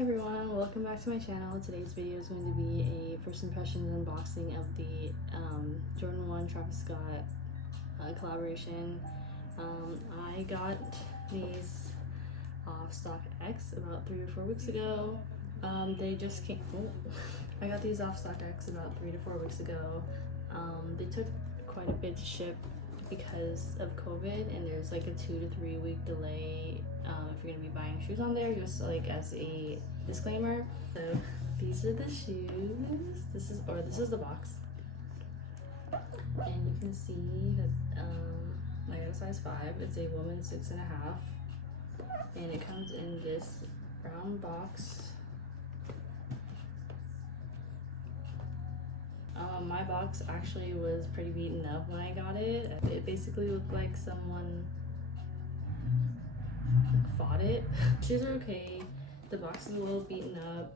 Hi everyone, welcome back to my channel. Today's video is going to be a first impressions unboxing of the Jordan 1 Travis Scott collaboration. I got these off StockX about 3 or 4 weeks ago. They just came. I got these off StockX about 3 to 4 weeks ago. They took quite a bit to ship because of COVID, and there's like a 2 to 3 week delay if you're gonna be buying shoes on there, just like as a disclaimer. So these are the shoes. This is the box, and you can see that I got a size 5. It's a woman's 6.5, and it comes in this brown box. My box actually was pretty beaten up when I got it. It basically looked like someone fought it. Shoes are okay. The box is a little beaten up.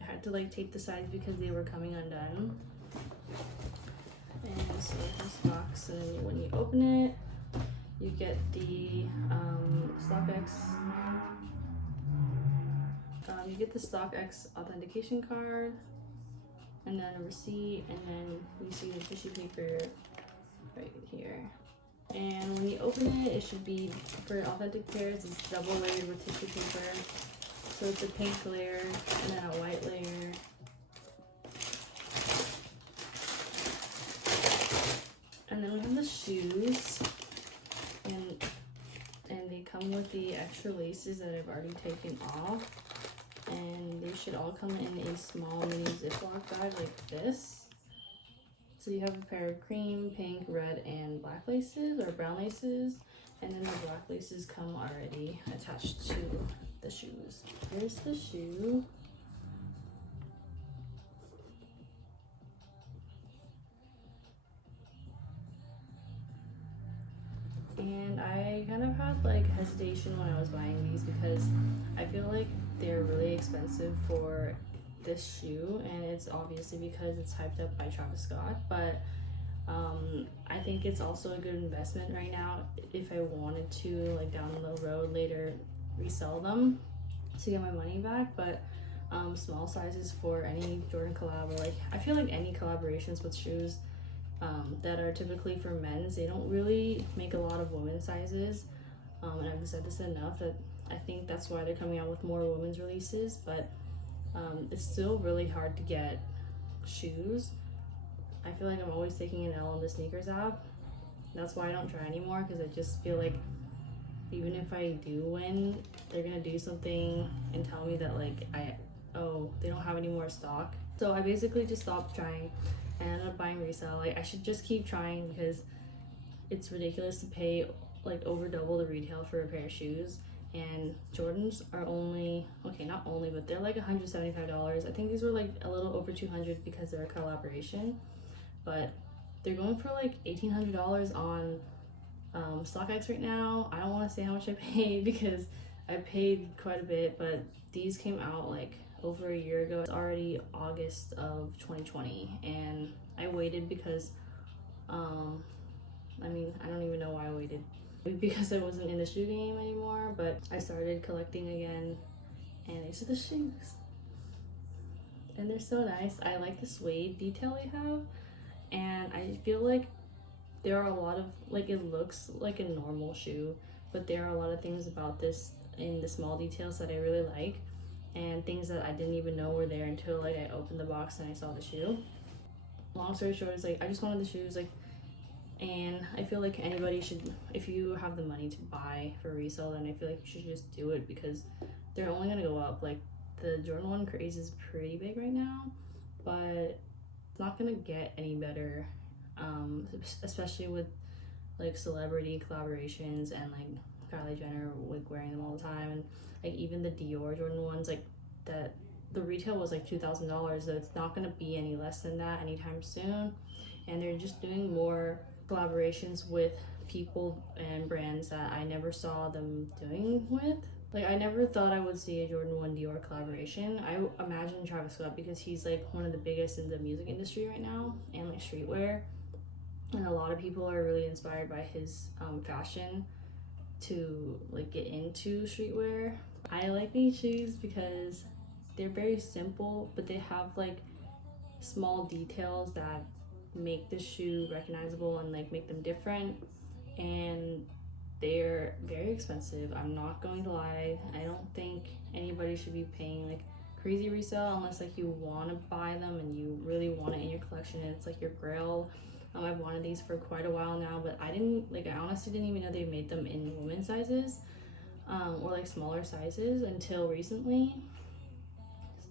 I had to like tape the sides because they were coming undone. And so this box, and when you open it, you get the StockX. You get the StockX authentication card, and then a receipt, and then you see the tissue paper right here. And when you open it, it should be, for authentic pairs, it's double layered with tissue paper. So it's a pink layer and then a white layer. And then we have the shoes, and they come with the extra laces that I've already taken off. And they should all come in a small mini Ziploc bag like this. So you have a pair of cream, pink, red, and black laces, or brown laces. And then the black laces come already attached to the shoes. Here's the shoe. And I kind of had like hesitation when I was buying these because I feel like they're really expensive for this shoe, and it's obviously because it's hyped up by Travis Scott, but I think it's also a good investment right now if I wanted to, like down the road later, resell them to get my money back. But small sizes for any Jordan collab, or like I feel like any collaborations with shoes that are typically for men's, they don't really make a lot of women's sizes, and I've said this enough that I think that's why they're coming out with more women's releases. But it's still really hard to get shoes. I feel like I'm always taking an L on the sneakers app. That's why I don't try anymore, because I just feel like even if I do win, they're gonna do something and tell me that like they don't have any more stock. So I basically just stopped trying and ended up buying resale. Like I should just keep trying because it's ridiculous to pay like over double the retail for a pair of shoes. And Jordans are only, okay, not only, but they're like $175. I think these were like a little over $200 because they're a collaboration, but they're going for like $1,800 on StockX right now. I don't want to say how much I paid because I paid quite a bit, but these came out like over a year ago. It's already August of 2020, and I waited because I mean, I don't even know why I waited. Because I wasn't in the shoe game anymore, but I started collecting again, and these are the shoes. And they're so nice. I like the suede detail they have, and I feel like there are a lot of, like, it looks like a normal shoe, but there are a lot of things about this in the small details that I really like, and things that I didn't even know were there until like I opened the box and I saw the shoe. Long story short is like I just wanted the shoes, like, and I feel like anybody should, if you have the money to buy for resale, then I feel like you should just do it because they're only gonna go up. Like the Jordan 1 craze is pretty big right now, but it's not gonna get any better, especially with like celebrity collaborations and like Kylie Jenner like wearing them all the time, and like even the Dior Jordan 1s, like that the retail was like $2,000, so it's not gonna be any less than that anytime soon. And they're just doing more collaborations with people and brands that I never saw them doing with. Like I never thought I would see a Jordan 1 Dior collaboration. I imagine Travis Scott because he's like one of the biggest in the music industry right now, and like streetwear, and a lot of people are really inspired by his fashion to like get into streetwear. I like these shoes because they're very simple, but they have like small details that make the shoe recognizable and like make them different. And they're very expensive. I'm not going to lie. I don't think anybody should be paying like crazy resale unless like you want to buy them and you really want it in your collection and it's like your grail. I've wanted these for quite a while now, but I honestly didn't even know they made them in women's sizes, or like smaller sizes until recently.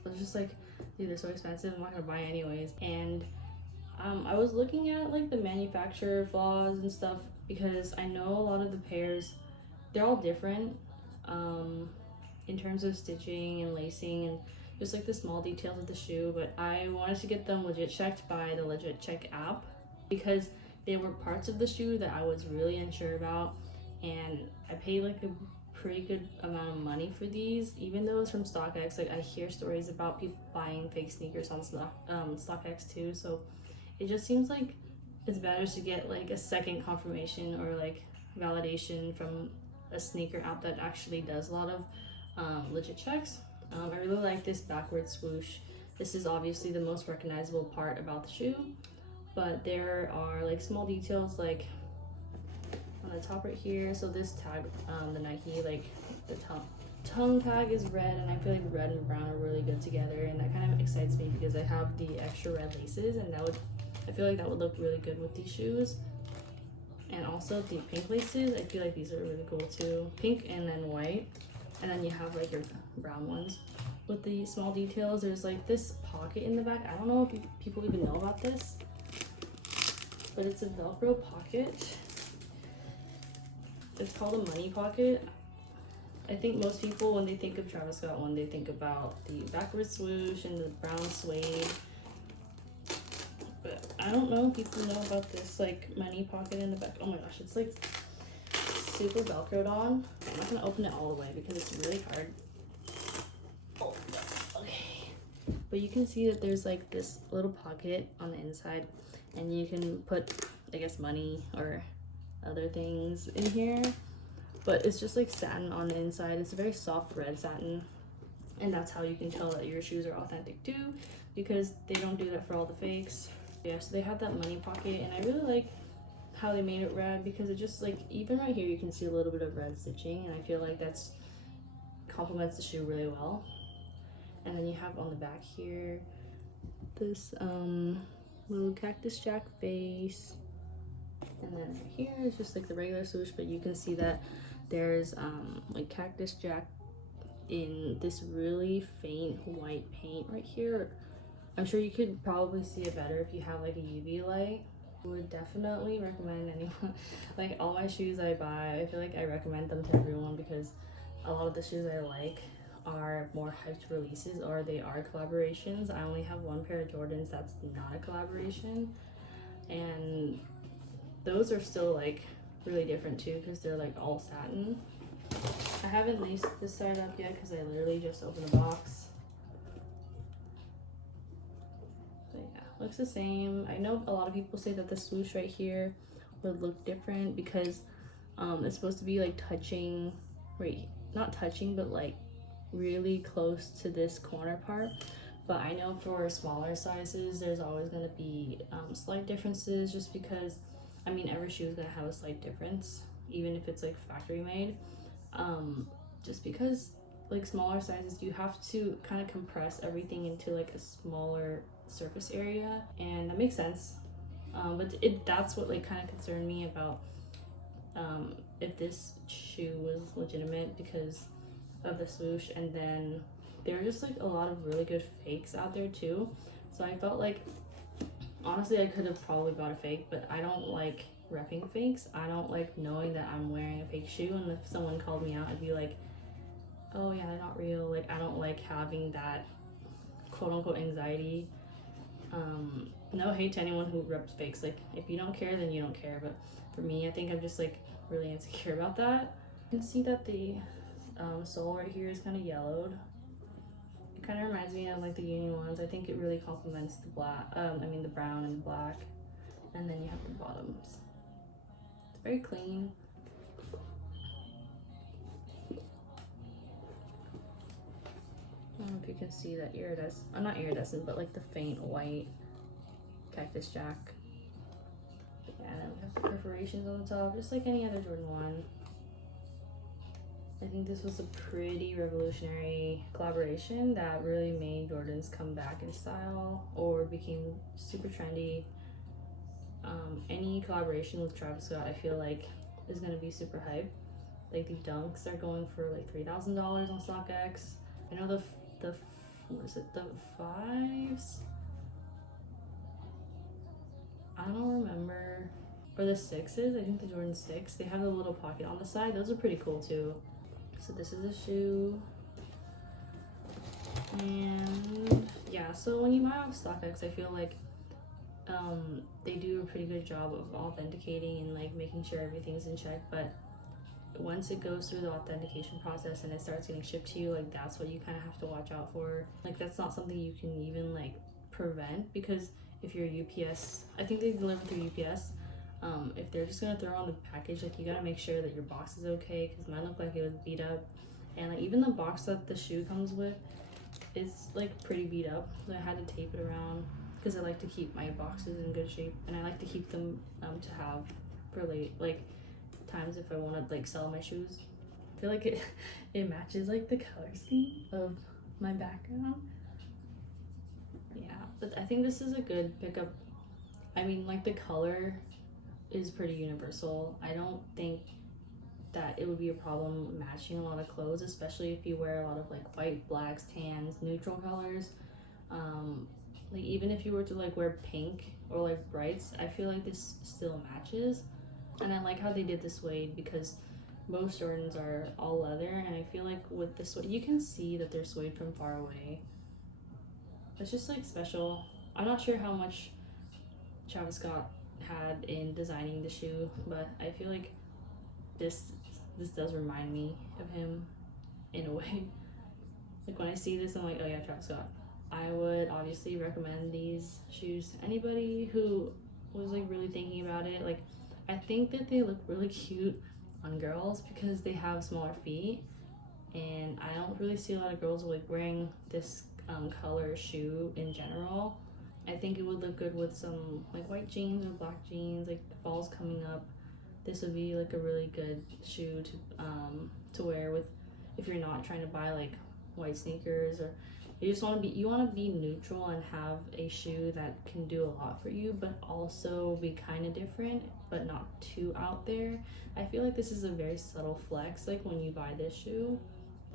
So it's just like, dude, they're so expensive, I'm not gonna buy anyways. And I was looking at like the manufacturer flaws and stuff because I know a lot of the pairs, they're all different, in terms of stitching and lacing and just like the small details of the shoe. But I wanted to get them legit checked by the Legit Check app because there were parts of the shoe that I was really unsure about, and I paid like a pretty good amount of money for these, even though it's from StockX. Like I hear stories about people buying fake sneakers on StockX too, so it just seems like it's better to get like a second confirmation or like validation from a sneaker app that actually does a lot of legit checks. I really like this backward swoosh. This is obviously the most recognizable part about the shoe, but there are like small details like on the top right here. So this tag, the Nike, like the tongue tag is red, and I feel like red and brown are really good together, and that kind of excites me because I have the extra red laces, and I feel like that would look really good with these shoes. And also the pink laces, I feel like these are really cool too. Pink and then white, and then you have like your brown ones. With the small details, there's like this pocket in the back. I don't know if people even know about this, but it's a Velcro pocket. It's called a money pocket. I think most people, when they think of Travis Scott, when they think about the backward swoosh and the brown suede. But I don't know if people know about this like money pocket in the back. Oh my gosh, it's like super velcroed on. I'm not gonna open it all the way because it's really hard. Oh, okay. But you can see that there's like this little pocket on the inside, and you can put, I guess, money or other things in here. But it's just like satin on the inside. It's a very soft red satin, and that's how you can tell that your shoes are authentic too, because they don't do that for all the fakes. Yeah, so they have that money pocket, and I really like how they made it red because it just like, even right here you can see a little bit of red stitching, and I feel like that's complements the shoe really well. And then you have on the back here this little Cactus Jack face, and then right here is just like the regular swoosh, but you can see that there's like Cactus Jack in this really faint white paint right here. I'm sure you could probably see it better if you have like a UV light. I would definitely recommend anyone, like all my shoes I buy, I feel like I recommend them to everyone because a lot of the shoes I like are more hyped releases, or they are collaborations. I only have one pair of Jordans that's not a collaboration, and those are still like really different too because they're like all satin. I haven't laced this side up yet because I literally just opened the box. So yeah, looks the same. I know a lot of people say that the swoosh right here would look different because it's supposed to be like touching, right, not touching, but like really close to this corner part. But I know for smaller sizes there's always going to be slight differences, just because I mean every shoe is going to have a slight difference even if it's like factory made, just because like smaller sizes you have to kind of compress everything into like a smaller surface area, and that makes sense. But that's what like kind of concerned me about if this shoe was legitimate because of the swoosh. And then there are just like a lot of really good fakes out there too, so I felt like honestly I could have probably bought a fake, but I don't like repping fakes. I don't like knowing that I'm wearing a fake shoe, and if someone called me out I'd be like, oh yeah, they're not real. Like I don't like having that quote unquote anxiety. No hate to anyone who reps fakes. Like if you don't care, then you don't care, but for me I think I'm just like really insecure about that. You can see that the sole right here is kind of yellowed. It kind of reminds me of like the uni ones. I think it really complements the black, the brown and the black. And then you have the bottoms. It's very clean. don't know if you can see that iridescent, not iridescent, but like the faint white Cactus Jack. Yeah, and then we have the perforations on the top, just like any other Jordan 1. I think this was a pretty revolutionary collaboration that really made Jordans come back in style or became super trendy. Any collaboration with Travis Scott, I feel like, is gonna be super hype. Like the Dunks are going for like $3,000 on StockX. I know the what is it, the 5s? I don't remember. Or the 6s, I think the Jordan 6, they have the little pocket on the side. Those are pretty cool too. So this is a shoe. And yeah, so when you buy off StockX, I feel like they do a pretty good job of authenticating and like making sure everything's in check, but once it goes through the authentication process and it starts getting shipped to you, like that's what you kind of have to watch out for. Like that's not something you can even like prevent, because if you're UPS, I think they deliver through UPS. If they're just gonna throw on the package, like you gotta make sure that your box is okay, because mine looked like it was beat up, and like even the box that the shoe comes with is like pretty beat up, so I had to tape it around because I like to keep my boxes in good shape, and I like to keep them to have for like times if I want to like sell my shoes. I feel like it matches like the color scheme of my background. Yeah, but I think this is a good pickup. I mean, like the color is pretty universal. I don't think that it would be a problem matching a lot of clothes, especially if you wear a lot of like white, blacks, tans, neutral colors. Like even if you were to like wear pink or like brights, I feel like this still matches. And I like how they did the suede, because most Jordans are all leather, and I feel like with the suede, you can see that they're suede from far away. It's just like special. I'm not sure how much Travis Scott had in designing the shoe, but I feel like this does remind me of him in a way. Like when I see this, I'm like, oh yeah, Travis Scott. I would obviously recommend these shoes to anybody who was like really thinking about it. Like I think that they look really cute on girls because they have smaller feet, and I don't really see a lot of girls like wearing this color shoe in general. I think it would look good with some like white jeans or black jeans. Like fall's coming up, this would be like a really good shoe to wear with, if you're not trying to buy like white sneakers, or you just want to be neutral and have a shoe that can do a lot for you but also be kind of different but not too out there. I feel like this is a very subtle flex like when you buy this shoe.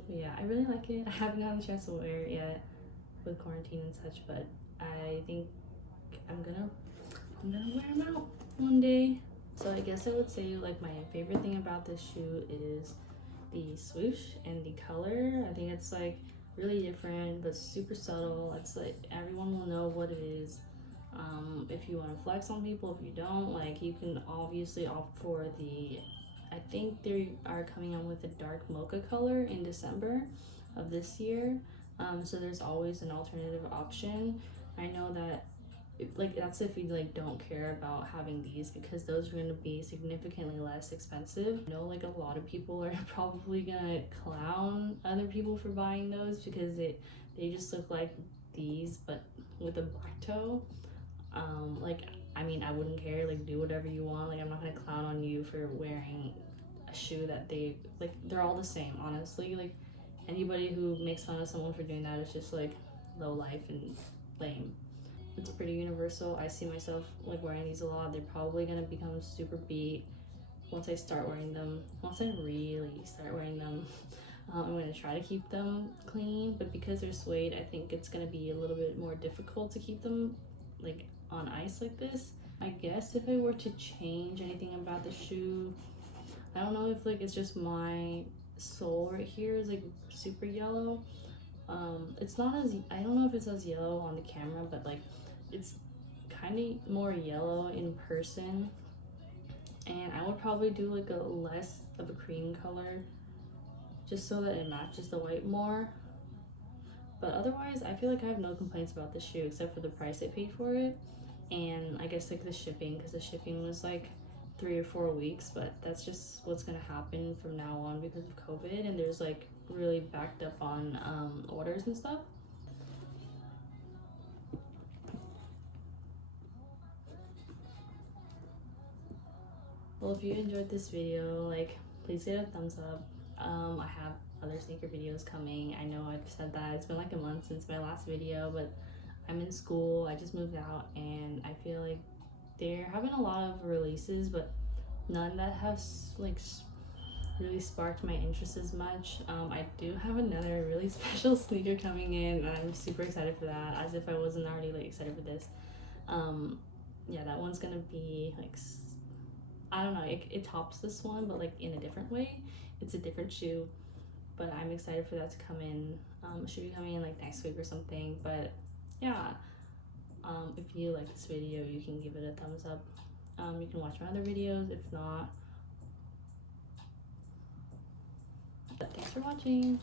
But yeah, I really like it. I haven't gotten the chance to wear it yet with quarantine and such, but I think I'm gonna wear them out one day. So I guess I would say like my favorite thing about this shoe is the swoosh and the color. I think it's like really different but super subtle. It's like everyone will know what it is. If you want to flex on people, if you don't, like you can obviously opt for the, I think they are coming out with a dark mocha color in December of this year. So there's always an alternative option. I know that like that's if you like don't care about having these, because those are going to be significantly less expensive. I know like a lot of people are probably gonna clown other people for buying those because they just look like these but with a black toe. Like I mean, I wouldn't care, like do whatever you want. Like I'm not gonna clown on you for wearing a shoe that they like, they're all the same honestly. Like anybody who makes fun of someone for doing that is just like low life and lame. It's pretty universal. I see myself like wearing these a lot. They're probably gonna become super beat once I start wearing them. Once I really start wearing them, I'm gonna try to keep them clean. But because they're suede, I think it's gonna be a little bit more difficult to keep them like on ice like this. I guess if I were to change anything about the shoe, I don't know if like it's just my sole right here is like super yellow. It's not as, I don't know if it's as yellow on the camera, but like it's kind of more yellow in person, and I would probably do like a less of a cream color just so that it matches the white more. But otherwise I feel like I have no complaints about this shoe except for the price I paid for it, and I guess like the shipping, because the shipping was like 3 or 4 weeks, but that's just what's gonna happen from now on because of COVID, and there's like really backed up on orders and stuff. Well, if you enjoyed this video, like, please give it a thumbs up. I have other sneaker videos coming. I know I've said that it's been like a month since my last video, but I'm in school. I just moved out, and I feel like there have been a lot of releases, but none that have like really sparked my interest as much. I do have another really special sneaker coming in, and I'm super excited for that, as if I wasn't already like excited for this. Yeah, that one's gonna be like, I don't know, it tops this one, but like in a different way. It's a different shoe, but I'm excited for that to come in. It should be coming in like next week or something. But yeah, if you like this video, you can give it a thumbs up. You can watch my other videos if not. But thanks for watching.